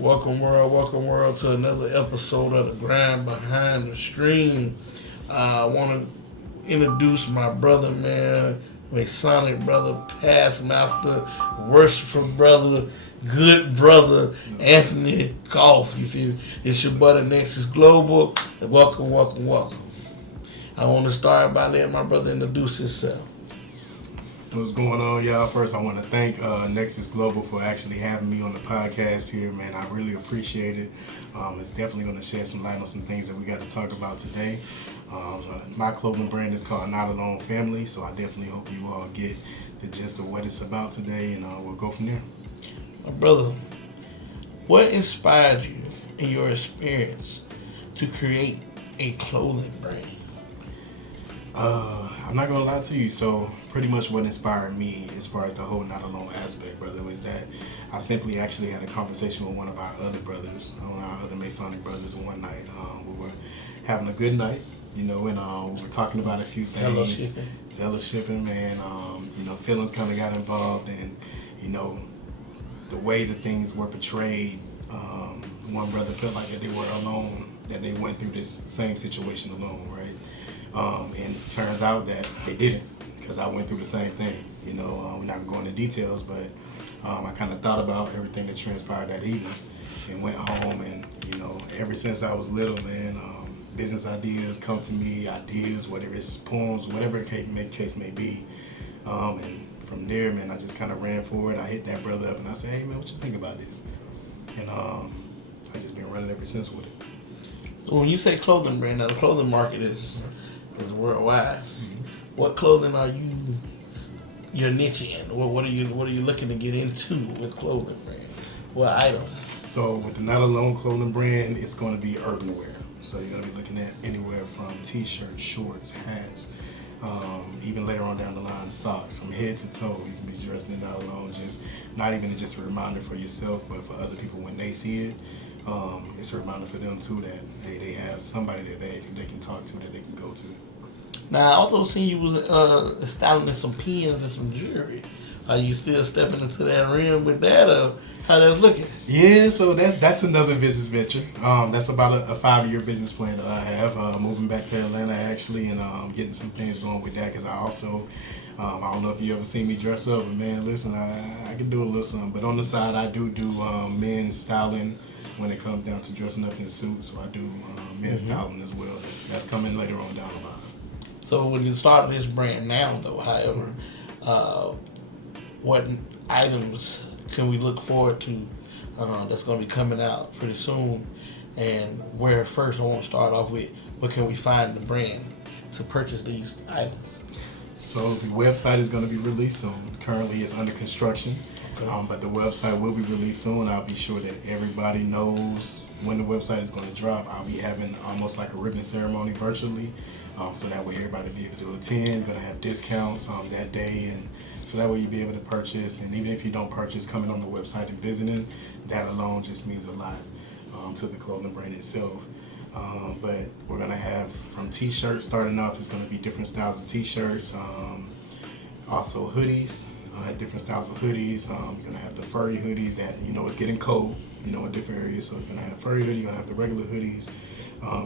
Welcome world to another episode of the Grind Behind the Screen. I want to introduce my brother, man, Masonic brother, past master, worshipful brother, good brother, Anthony Goff. You see, it's your brother Nexus Global. Welcome. I want to start by letting my brother introduce himself. What's going on, y'all? First, I want to thank Nexus Global for actually having me on the podcast here, man. I really appreciate it. It's definitely going to shed some light on some things that we got to talk about today. My clothing brand is called Not Alone Family, so I definitely hope you all get the gist of what it's about today, and we'll go from there. My brother, what inspired you in your experience to create a clothing brand? I'm not going to lie to you, so pretty much what inspired me as far as the whole Not Alone aspect, brother, was that I simply actually had a conversation with one of our other brothers, our other Masonic brothers one night. We were having a good night, and we were talking about a few things. Fellowshipping, man. Feelings kind of got involved, and, the way that things were portrayed, one brother felt like that they were alone, that they went through this same situation alone, right? And it turns out that they didn't, because I went through the same thing. We're not going into details, but I kind of thought about everything that transpired that evening and went home. And, ever since I was little, man, business ideas come to me, ideas, whether it's poems, whatever the case may be. And from there, man, I just kind of ran forward. I hit that brother up and I said, hey, man, what you think about this? And I just been running ever since with it. So when you say clothing brand, now the clothing market is worldwide. Mm-hmm. What clothing are your niche in? What are you looking to get into with clothing brand? What items? So with the Not Alone clothing brand, it's going to be urban wear. So you're going to be looking at anywhere from t-shirts, shorts, hats, even later on down the line, socks from head to toe. You can be dressed in Not Alone, not even just a reminder for yourself, but for other people when they see it. It's a reminder for them too that hey, they have somebody that they can talk to, that they can go to. Now I also seen you was styling some pins and some jewelry. Are you still stepping into that rim with that, or how that's looking? Yeah, so that's another business venture. That's about a 5-year business plan that I have. Moving back to Atlanta actually, and getting some things going with that, because I also I don't know if you ever seen me dress up, but man, listen, I can do a little something. But on the side, I do men's styling when it comes down to dressing up in suits. So I do men's styling as well. That's coming later on down the line. So when you started this brand now, though, however, what items can we look forward to that's going to be coming out pretty soon? And where first I want to start off with, what can we find in the brand to purchase these items? So the website is going to be released soon. Currently it's under construction, but the website will be released soon. I'll be sure that everybody knows when the website is going to drop. I'll be having almost like a ribbon ceremony virtually. So that way everybody will be able to attend. Going to have discounts that day, and so that way you'll be able to purchase. And even if you don't purchase, coming on the website and visiting, that alone just means a lot to the clothing brand itself. But we're going to have from t-shirts starting off. It's going to be different styles of t-shirts, also hoodies, different styles of hoodies. You're going to have the furry hoodies that, it's getting cold, in different areas. So you're going to have furry hoodies, you're going to have the regular hoodies.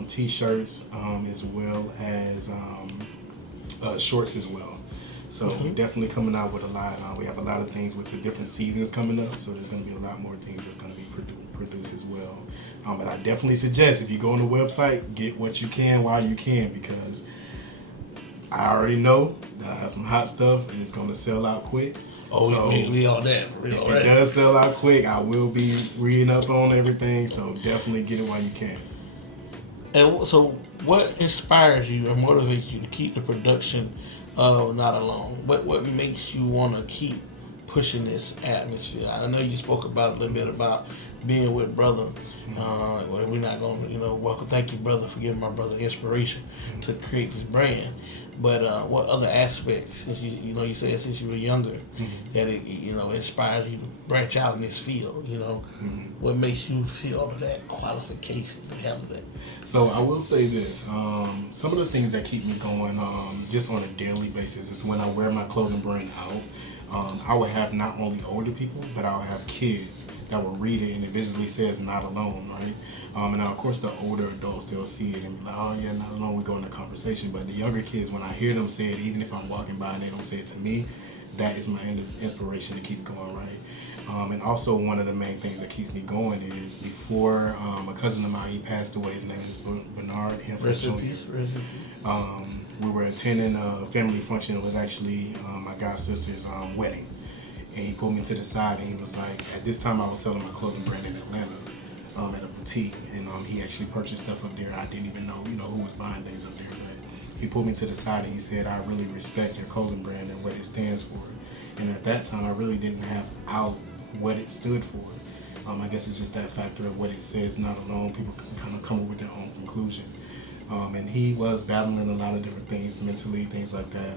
T-shirts as well as shorts as well. So we're definitely coming out with a lot. We have a lot of things with the different seasons coming up, so there's going to be a lot more things that's going to be produced as well. But I definitely suggest if you go on the website, get what you can while you can, because I already know that I have some hot stuff and it's going to sell out quick. Oh, so we all that. If it does sell out quick, I will be reading up on everything, so definitely get it while you can. And so, what inspires you and motivates you to keep the production of Not Alone? What makes you want to keep pushing this atmosphere? I know you spoke about a little bit about being with brother. We're not going to, welcome. Thank you, brother, for giving my brother inspiration to create this brand. But what other aspects, since you said since you were younger, that it inspires you to branch out in this field? What makes you feel that qualification to handle that? So I will say this: some of the things that keep me going, just on a daily basis, is when I wear my clothing brand out. I would have not only older people, but I would have kids that will read it and it visually says "not alone," right? And now, of course, the older adults, they'll see it and be like, "Oh yeah, not alone." We go into conversation, but the younger kids, when I hear them say it, even if I'm walking by and they don't say it to me, that is my inspiration to keep going, right? And also, one of the main things that keeps me going is before a cousin of mine, he passed away. His name is Bernard Henford Rest in Jr. peace. Rest in peace. We were attending a family function. It was actually my god sister's wedding, and he pulled me to the side and he was like, at this time I was selling my clothing brand in Atlanta, at a boutique, and he actually purchased stuff up there. I didn't even know, who was buying things up there, but he pulled me to the side and he said, "I really respect your clothing brand and what it stands for." And at that time, I really didn't have out what it stood for. I guess it's just that factor of what it says, "not alone." People can kind of come up with their own conclusion. And he was battling a lot of different things mentally, things like that.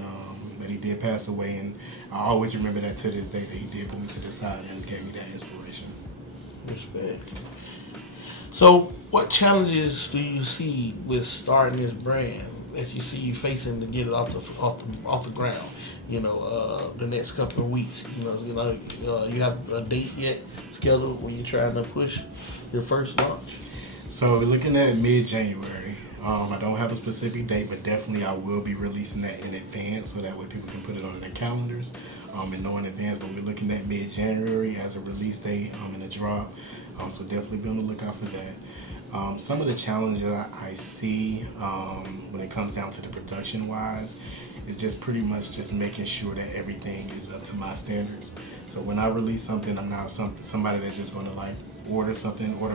But he did pass away, and I always remember that to this day, that he did put me to the side and gave me that inspiration. Respect. So, what challenges do you see with starting this brand that you see you facing to get it off the ground? The next couple of weeks. You have a date yet scheduled when you're trying to push your first launch? So we're looking at mid-January. I don't have a specific date, but definitely I will be releasing that in advance so that way people can put it on their calendars and know in advance. But we're looking at mid-January as a release date and a drop. So definitely be on the lookout for that. Some of the challenges I see when it comes down to the production-wise is just pretty much just making sure that everything is up to my standards. So when I release something, I'm not somebody that's just going to like order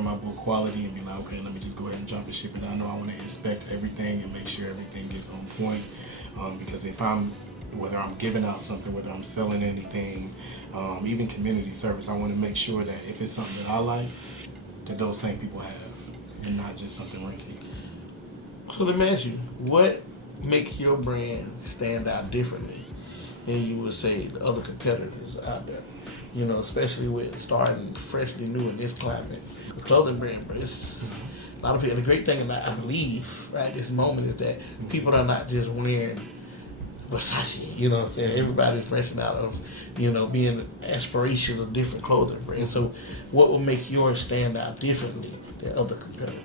my book quality and be like, okay, let me just go ahead and drop and ship it. I know I want to inspect everything and make sure everything is on point. Because whether I'm giving out something, whether I'm selling anything, even community service, I want to make sure that if it's something that I like, that those same people have, and not just something ranky. So let me ask you, what makes your brand stand out differently than you would say the other competitors out there? Especially with starting freshly new in this climate, the clothing brand, but it's a lot of people. And the great thing, and I believe, right, this moment is that people are not just wearing Versace. You know what I'm saying? Everybody's branching out of, being aspirations of different clothing brands. So, what will make yours stand out differently than other competitors?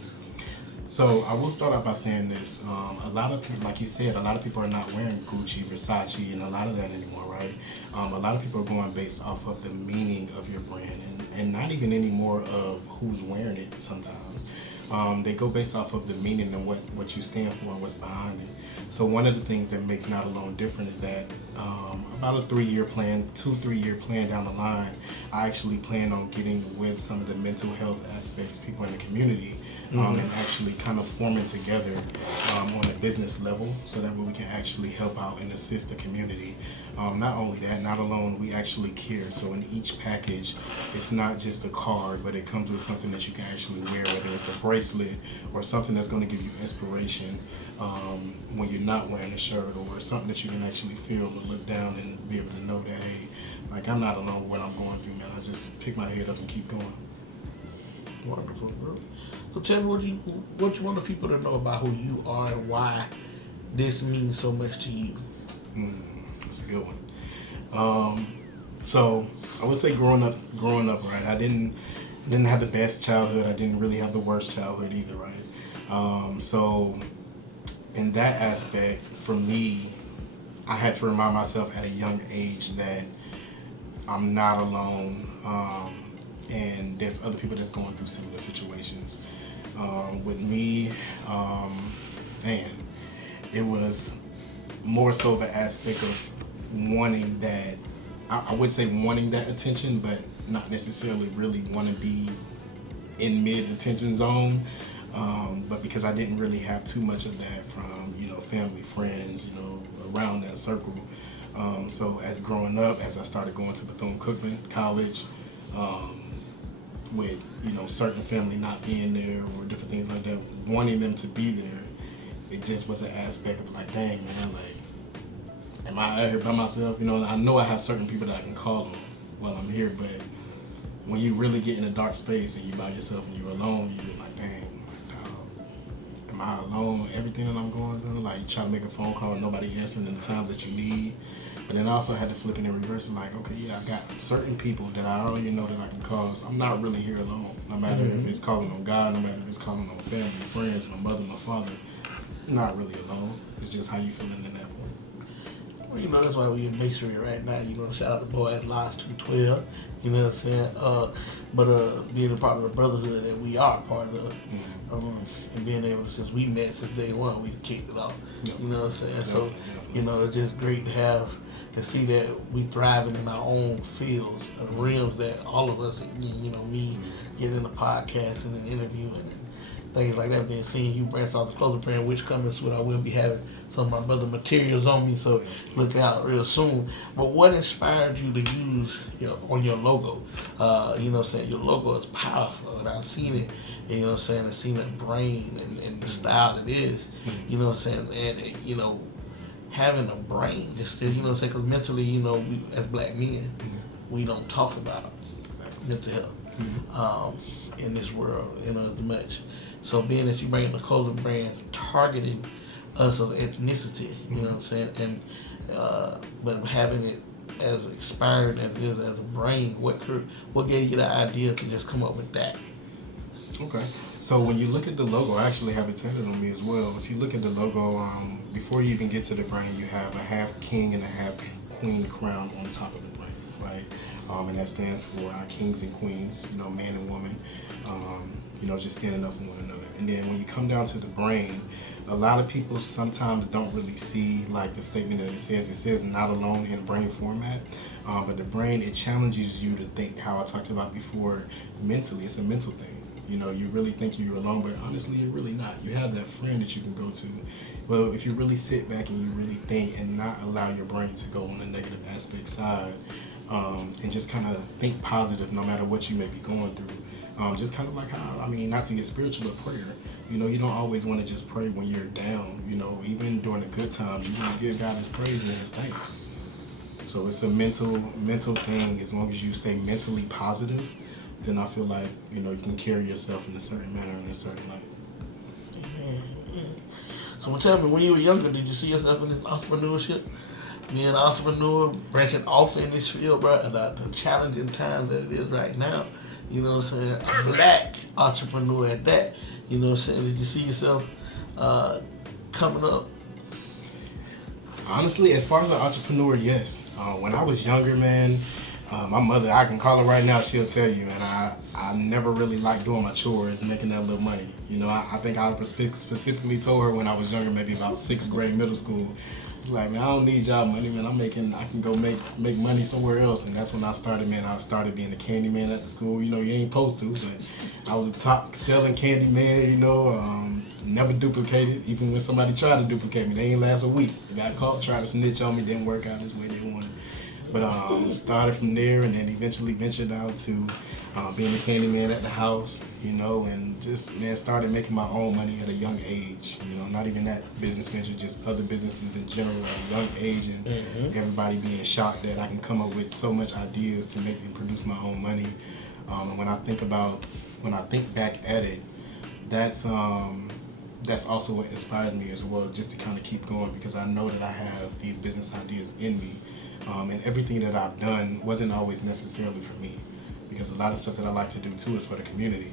So I will start out by saying this. A lot of people, like you said, a lot of people are not wearing Gucci, Versace, and a lot of that anymore, right? A lot of people are going based off of the meaning of your brand and not even anymore of who's wearing it sometimes. They go based off of the meaning and what you stand for and what's behind it. So one of the things that makes Not Alone different is that about a 3-year plan, 2-3 year plan down the line, I actually plan on getting with some of the mental health aspects, people in the community, and actually kind of forming together on a business level so that way we can actually help out and assist the community. Not only that, Not Alone, we actually care. So in each package, it's not just a card, but it comes with something that you can actually wear, whether it's a bracelet or something that's going to give you inspiration when you're not wearing a shirt, or something that you can actually feel or look down and be able to know that, hey, like, I'm not alone with what I'm going through, man. I just pick my head up and keep going. Wonderful, bro. So tell me what you want the people to know about who you are and why this means so much to you. That's a good one. So I would say growing up, right? I didn't have the best childhood. I didn't really have the worst childhood either, right? So in that aspect, for me, I had to remind myself at a young age that I'm not alone, and there's other people that's going through similar situations. With me, man, it was more so of an aspect of wanting that, I would say wanting that attention, but not necessarily really want to be in mid-attention zone, but because I didn't really have too much of that from, family, friends, around that circle. So as growing up, as I started going to Bethune-Cookman College, with, certain family not being there or different things like that, wanting them to be there, it just was an aspect of like, dang, man, like, am I out here by myself? I know I have certain people that I can call on while I'm here, but when you really get in a dark space and you're by yourself and you're alone, you're like, dang, dog, am I alone? Everything that I'm going through, like, you try to make a phone call and nobody answering in the times that you need. But then I also had to flip it in reverse, like, okay, yeah, I got certain people that I already know that I can call. So I'm not really here alone. No matter if it's calling on God, no matter if it's calling on family, friends, my mother, my father, I'm not really alone. It's just how you feeling in that point. Well, that's why we in masonry right now. Shout out to boys, Lodge 212. You know what I'm saying? But being a part of the brotherhood that we are part of, and being able to, since we met since day one, we kicked it off. Yep. You know what I'm saying? Yep. So, it's just great to have and see that we thriving in our own fields and realms that all of us, me getting in the podcasting and interviewing and things like that. Being seeing you branch off the clothing brand, which comes with I will be having some of my brother materials on me, so look out real soon. But what inspired you to use on your logo? Your logo is powerful, and I've seen it. I've seen that brain and the style it is. And having a brain, just because mentally, we, as black men, we don't talk about mental health in this world, as much. So being that you bring the clothing brand targeting us of ethnicity, and but having it as inspiring as it is as a brain, what gave you the idea to just come up with that? Okay, so when you look at the logo, I actually have it tatted on me as well. If you look at the logo, before you even get to the brain, you have a half king and a half queen crown on top of the brain, right? And that stands for our kings and queens, man and woman, just standing up for one another. And then when you come down to the brain, a lot of people sometimes don't really see like the statement that it says. It says not alone in brain format, but the brain, it challenges you to think, how I talked about before, mentally. It's a mental thing. You really think you're alone, but honestly, you're really not. You have that friend that you can go to. Well, if you really sit back and you really think and not allow your brain to go on the negative aspect side, and just kind of think positive no matter what you may be going through. Just kind of like how, not to get spiritual, but prayer. You don't always want to just pray when you're down. Even during the good times, you want to give God His praise and His thanks. So it's a mental thing. As long as you stay mentally positive, then I feel like, you can carry yourself in a certain manner, in a certain light. So tell me, when you were younger, did you see yourself in this entrepreneurship? Being an entrepreneur, branching off in this field, bro, and the challenging times that it is right now, a black entrepreneur at that, did you see yourself coming up? Honestly, as far as an entrepreneur, yes. When I was younger, man, my mother, I can call her right now, she'll tell you, and I never really liked doing my chores, making that little money. I think I specifically told her when I was younger, maybe about 6th grade, middle school, it's like, man, I don't need y'all money, man. I can go make money somewhere else. And that's when I started, man. I started being a candy man at the school. You ain't supposed to, but I was a top selling candy man, never duplicated. Even when somebody tried to duplicate me, they ain't last a week. Got caught, tried to snitch on me, didn't work out this way they wanted. But started from there and then eventually ventured out to being a candy man at the house, and just, man, started making my own money at a young age. Not even that business venture, just other businesses in general at a young age, and everybody being shocked that I can come up with so much ideas to make and produce my own money. And when I think back at it, that's also what inspires me as well, just to kind of keep going, because I know that I have these business ideas in me. And everything that I've done wasn't always necessarily for me, because a lot of stuff that I like to do too is for the community.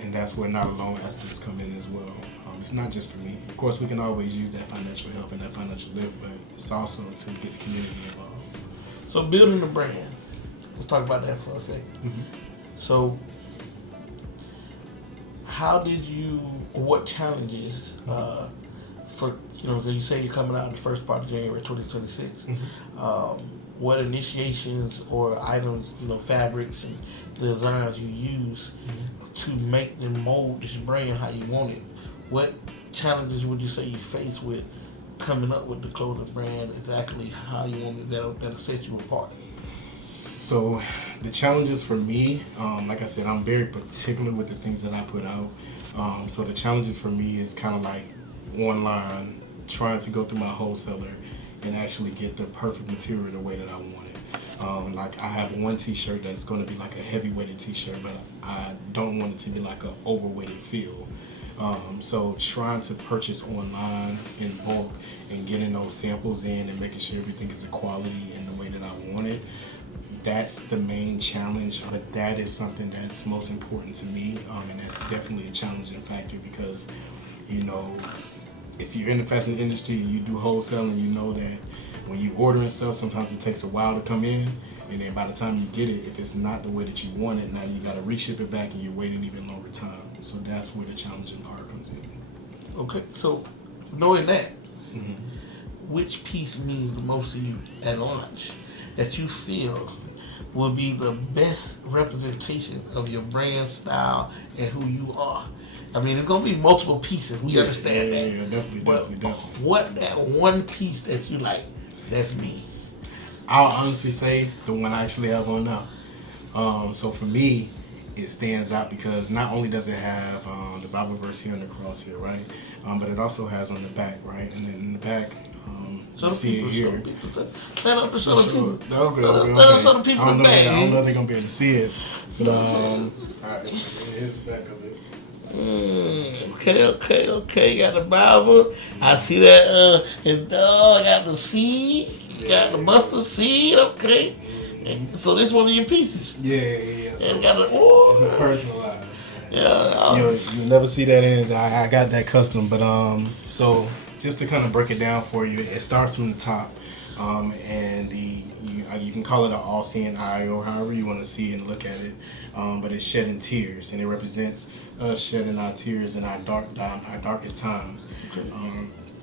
And that's where not alone aspects come in as well. It's not just for me. Of course, we can always use that financial help and that financial lift, but it's also to get the community involved. So building the brand, let's talk about that for a second. Mm-hmm. So how did what challenges, for, you say you're coming out in the first part of January 2026, what initiations or items, fabrics and designs you use to make and mold this brand how you want it? What challenges would you say you face with coming up with the clothing brand, exactly how you want it, that'll set you apart? So the challenges for me, like I said, I'm very particular with the things that I put out. So the challenges for me is kind of like online, trying to go through my wholesaler and actually get the perfect material the way that I want it. Like I have one t-shirt that's going to be like a heavy weighted t-shirt, but I don't want it to be like an overweighted feel. So trying to purchase online in bulk and getting those samples in and making sure everything is the quality and the way that I want it, that's the main challenge. But that is something that's most important to me, and that's definitely a challenging factor because, you know, if you're in the fashion industry and you do wholesaling, you know that when you ordering stuff, sometimes it takes a while to come in, and then by the time you get it, if it's not the way that you want it, now you got to reship it back and you're waiting even longer time. So that's where the challenging part comes in. Okay, so knowing that, which piece means the most to you at launch that you feel will be the best representation of your brand style and who you are? I mean, it's going to be multiple pieces. We understand that. Yeah, definitely. What that one piece that you like, that's me. I'll honestly say the one I actually have on now. So for me, it stands out because not only does it have the Bible verse here on the cross here, right? But it also has on the back, right? And then in the back, you see it here. Stand up to show the people. Okay. Let the people I don't know back. if they're going to be able to see it. But, alright, so here's the back of it. Okay. Got the Bible. I see that. And I got the seed. Got the mustard seed. Okay. And so this one of your pieces. Yeah. So and got the this is personalized. Yeah. You'll never see that in it. I got that custom. But so just to kind of break it down for you, it starts from the top, and you can call it an all-seeing eye or however you want to see and look at it. But it's shedding tears, and it represents us shedding our tears in our darkest times. Okay.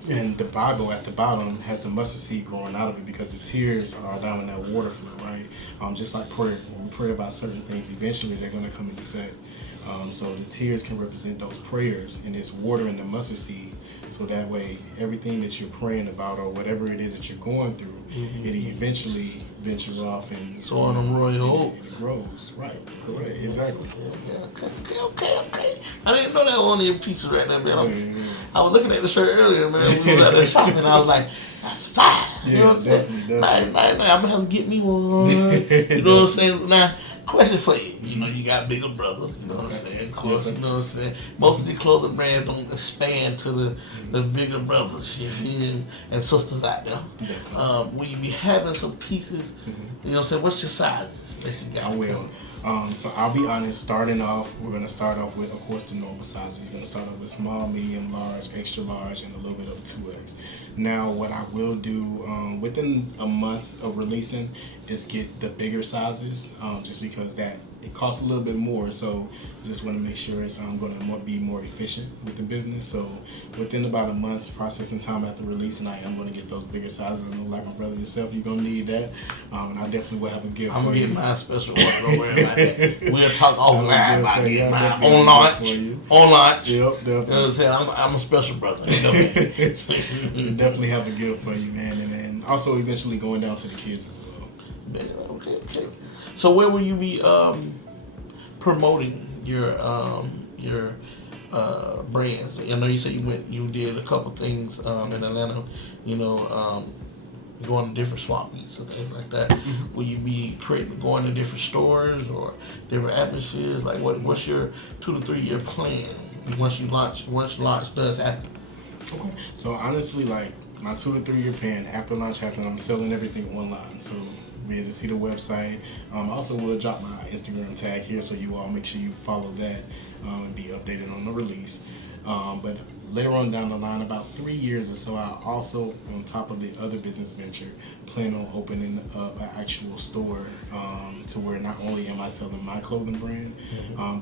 And the Bible at the bottom has the mustard seed growing out of it because the tears are allowing that water flow, right? Just like prayer, when we pray about certain things, eventually they're going to come into effect. So the tears can represent those prayers, and it's water in the mustard seed. So that way, everything that you're praying about or whatever it is that you're going through, it eventually venture off and so on them royal oaks. It grows, right? Correct, exactly. Okay. I didn't know that was one of your pieces right now, man. I was looking at the shirt earlier, man. We was out there shopping, and I was like, "That's fire." You know what I'm saying? Definitely. I'm gonna have to get me one. You know what I'm saying? Now, question for you. You know, you got bigger brothers. You know what I'm saying? Of course, you know what I'm saying. Most of the clothing brands don't expand to the bigger brothers and sisters out there. Will you be having some pieces? You know what I'm saying? What's your sizes that you got? I will. So I'll be honest, we're going to start off with, of course, the normal sizes. We're going to start off with small, medium, large, extra large, and a little bit of 2X. Now, what I will do within a month of releasing is get the bigger sizes, just because that it costs a little bit more. So just want to make sure it's going to be more efficient with the business. So within about a month processing time after releasing, I am going to get those bigger sizes. I know, like my brother yourself, you're going to need that. And I definitely will have a gift for you. I'm going to get my special one. Don't worry about that. We'll talk offline about getting mine on launch. On launch. Yep, definitely. You know what I'm saying? I'm a special brother. You know that. Definitely have a gift for you, man. And then also eventually going down to the kids as well. Okay. So where will you be promoting your brands? I know you said you did a couple things in Atlanta. You know, going to different swap meets and things like that. Will you be going to different stores or different atmospheres? Like what's your 2 to 3 year plan once launch does happen? Okay. So honestly, like my 2 to 3 year plan after launch happens, I'm selling everything online. So be able to see the website. I also will drop my Instagram tag here, so you all make sure you follow that and be updated on the release. But later on down the line, about 3 years or so, I also, on top of the other business venture, plan on opening up an actual store to where not only am I selling my clothing brand,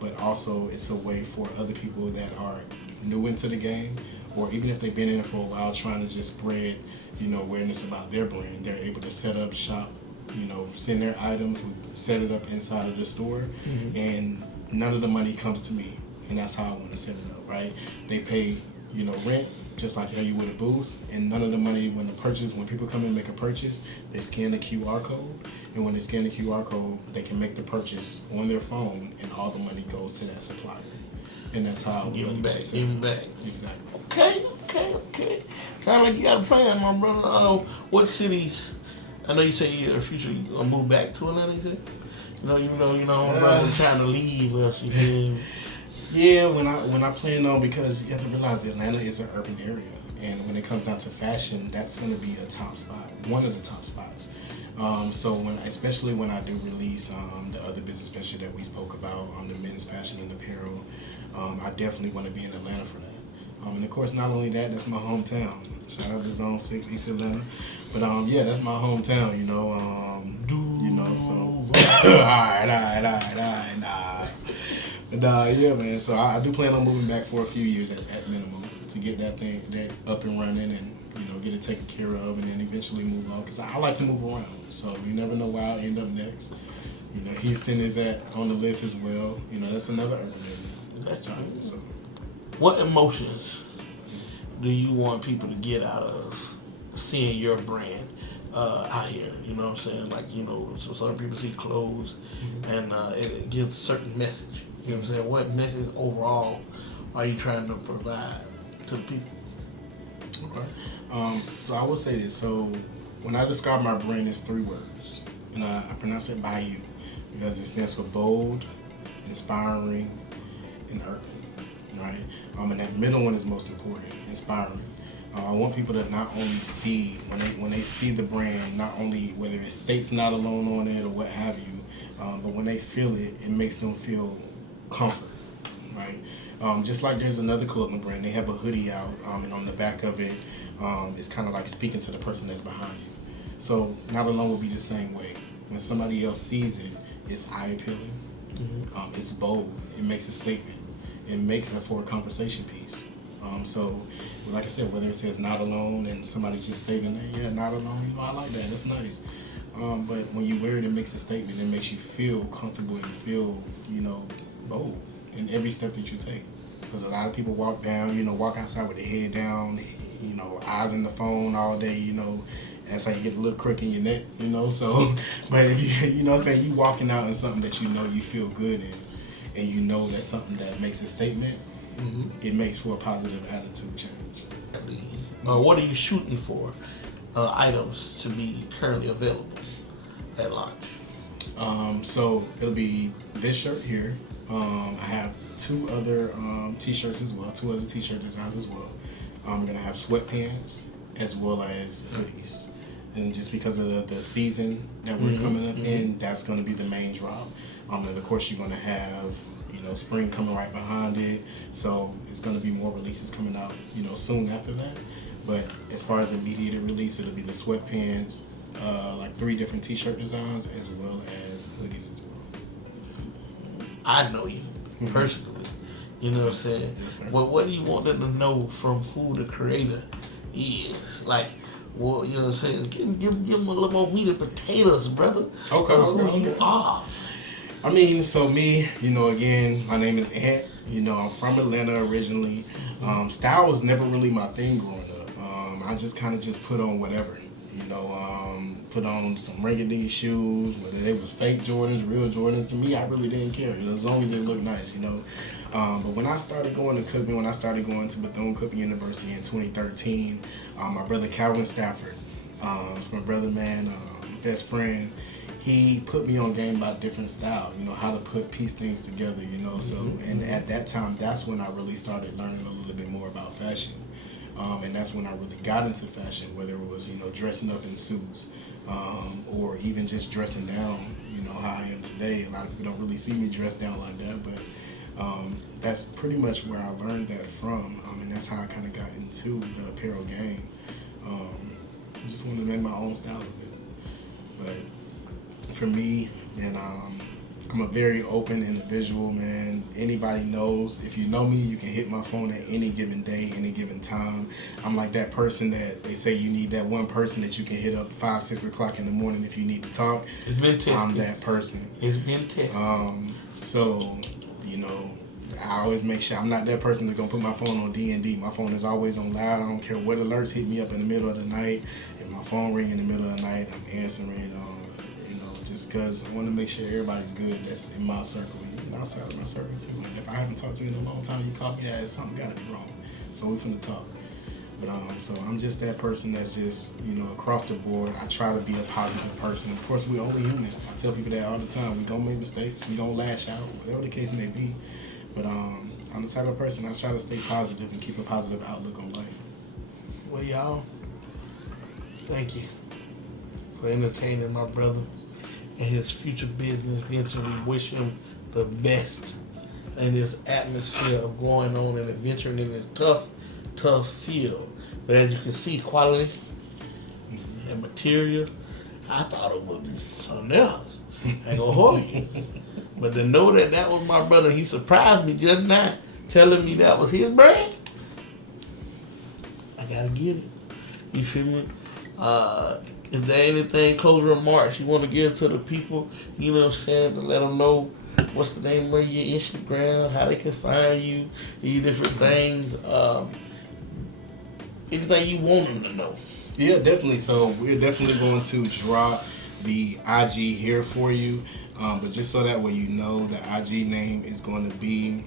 but also it's a way for other people that are new into the game, or even if they've been in it for a while trying to just spread, awareness about their brand. They're able to set up shop, send their items, set it up inside of the store, and none of the money comes to me. And that's how I want to set it up, right? They pay, rent, just like how you would a booth, and none of the money when people come in and make a purchase, they scan the QR code, and when they scan the QR code, they can make the purchase on their phone, and all the money goes to that supplier. And that's how give them back. Exactly. Okay. Sound like you got a plan, my brother. What cities? I know you say in the future you're gonna move back to Atlanta. You said, even though my brother trying to leave us. Yeah, when I plan on, because you have to realize Atlanta is an urban area, and when it comes down to fashion, that's going to be a top spot, one of the top spots. So especially when I do release the other business venture that we spoke about, the men's fashion and apparel, I definitely want to be in Atlanta for that. And of course, not only that, that's my hometown. Shout out to Zone 6 East Atlanta. But yeah, that's my hometown. So alright. Nah, yeah, man. So I do plan on moving back for a few years at minimum to get that up and running, and get it taken care of, and then eventually move on. Because I like to move around, so you never know where I'll end up next. Houston is on the list as well. That's another urban area. That's time. So, what emotions do you want people to get out of seeing your brand out here? You know what I'm saying? Like, so some people see clothes and it gives a certain message. You know what I'm saying? What message overall are you trying to provide to the people? Okay. So I will say this. So when I describe my brand, it's 3 words. And I pronounce it by you because it stands for bold, inspiring, and urban. Right? And that middle one is most important, inspiring. I want people to not only see, when they see the brand, not only whether it states not alone on it or what have you, but when they feel it, it makes them feel comfort, right? Just like there's another clothing brand, they have a hoodie out, and on the back of it, it's kind of like speaking to the person that's behind you. So not alone will be the same way. When somebody else sees it, it's eye appealing, it's bold, it makes a statement, it makes it for a conversation piece. So, like I said, whether it says not alone and somebody just stating that, yeah, not alone, I like that, that's nice. But when you wear it, it makes a statement, it makes you feel comfortable and feel, bold in every step that you take. Because a lot of people walk outside with their head down, eyes in the phone all day, that's how you get a little crook in your neck, so, but if you know what I'm saying, you walking out in something that you feel good in, and that's something that makes a statement, it makes for a positive attitude change. What are you shooting for items to be currently available at launch? So it'll be this shirt here. I have 2 other t-shirts as well, 2 other t-shirt designs as well. I'm gonna have sweatpants as well as hoodies, and just because of the season that we're coming up in, that's gonna be the main drop. And of course you're gonna have spring coming right behind it, so it's gonna be more releases coming out soon after that. But as far as immediate release, it'll be the sweatpants, like 3 different t-shirt designs as well as hoodies as well. I know you personally. You know what I'm saying? Yes, sir. Well, what do you want them to know from who the creator is? Like, well, you know what I'm saying? Give them a little more meat and potatoes, brother. Okay. Who you are. I mean, so me, again, my name is Ant. I'm from Atlanta originally. Style was never really my thing growing up. I just kind of just put on whatever, put on some rinky-dinky shoes, whether they was fake Jordans, real Jordans. To me, I really didn't care, as long as they looked nice, But when I started going to Cookman, when I started going to Bethune-Cookman University in 2013, my brother Calvin Stafford, it's my brother, man, best friend, he put me on game about different styles, how to piece things together, So, and at that time, that's when I really started learning a little bit more about fashion. And that's when I really got into fashion, whether it was, dressing up in suits, or even just dressing down, how I am today. A lot of people don't really see me dressed down like that, but that's pretty much where I learned that from. And that's how I kind of got into the apparel game. I just wanted to make my own style of it. But for me, and I'm a very open individual, man. Anybody knows, if you know me, you can hit my phone at any given day, any given time. I'm like that person that they say you need, that one person that you can hit up 5, 6 o'clock in the morning if you need to talk. It's been tested. I'm that person. It's been tested. So, I always make sure I'm not that person that's gonna put my phone on D&D. My phone is always on loud. I don't care what alerts hit me up in the middle of the night. If my phone ring in the middle of the night, I'm answering. Just because I want to make sure everybody's good that's in my circle and outside of my circle too. And if I haven't talked to you in a long time, you call me that, something got to be wrong. So we're finna talk. But so I'm just that person that's just, across the board, I try to be a positive person. Of course, we're only human. I tell people that all the time. We're going to make mistakes. We're going to lash out, whatever the case may be. But I'm the type of person I try to stay positive and keep a positive outlook on life. Well, y'all, thank you for entertaining my brother and his future business venture. We wish him the best in this atmosphere of going on and adventuring in this tough field. But as you can see, quality and material, I thought it was something else. I ain't gonna hold you. But to know that was my brother, he surprised me just now, telling me that was his brand. I gotta get it. You feel me? Is there anything, closing remarks you want to give to the people, you know what I'm saying, to let them know what's the name of your Instagram, how they can find you, these different things, anything you want them to know? Yeah, definitely. So we're definitely going to drop the IG here for you. But just so that way you know, the IG name is going to be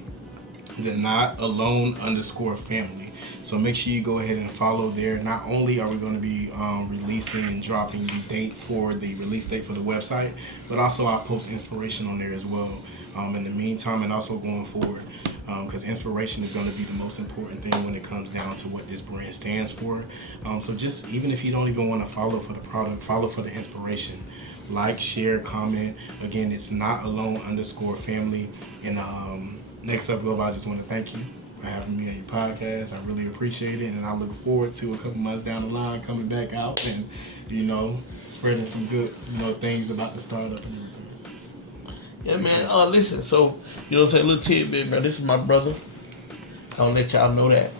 the Not Alone _family. So make sure you go ahead and follow there. Not only are we going to be releasing and dropping the date for the release date for the website, but also I'll post inspiration on there as well in the meantime and also going forward. Because inspiration is going to be the most important thing when it comes down to what this brand stands for. So just even if you don't even want to follow for the product, follow for the inspiration. Like, share, comment. Again, it's Not Alone _family. And next up, Global, I just want to thank you for having me on your podcast. I really appreciate it, and I look forward to a couple months down the line coming back out and, you know, spreading some good, you know, things about the startup and everything. Yeah, man. Listen, so, you know what I'm saying, a little tidbit, man. This is my brother. I want to let y'all know that.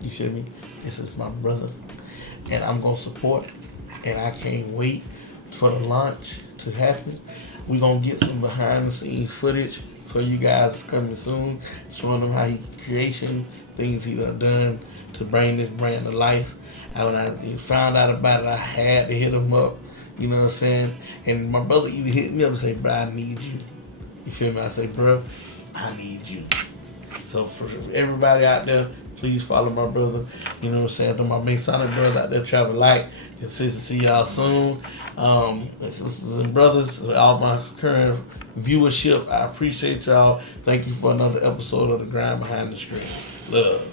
You feel me? This is my brother. And I'm going to support. And I can't wait for the launch to happen. We're going to get some behind the scenes footage for you guys coming soon, showing them how he creation, things he done to bring this brand to life. And when I found out about it, I had to hit him up, you know what I'm saying? And my brother even hit me up and say, bro, I need you. You feel me? I say, bro, I need you. So for everybody out there, please follow my brother. You know what I'm saying? To my Masonic brother out there, travel light. Consistent. See y'all soon. Sisters and brothers, all my current viewership, I appreciate y'all. Thank you for another episode of The Grind Behind the Screen. Love.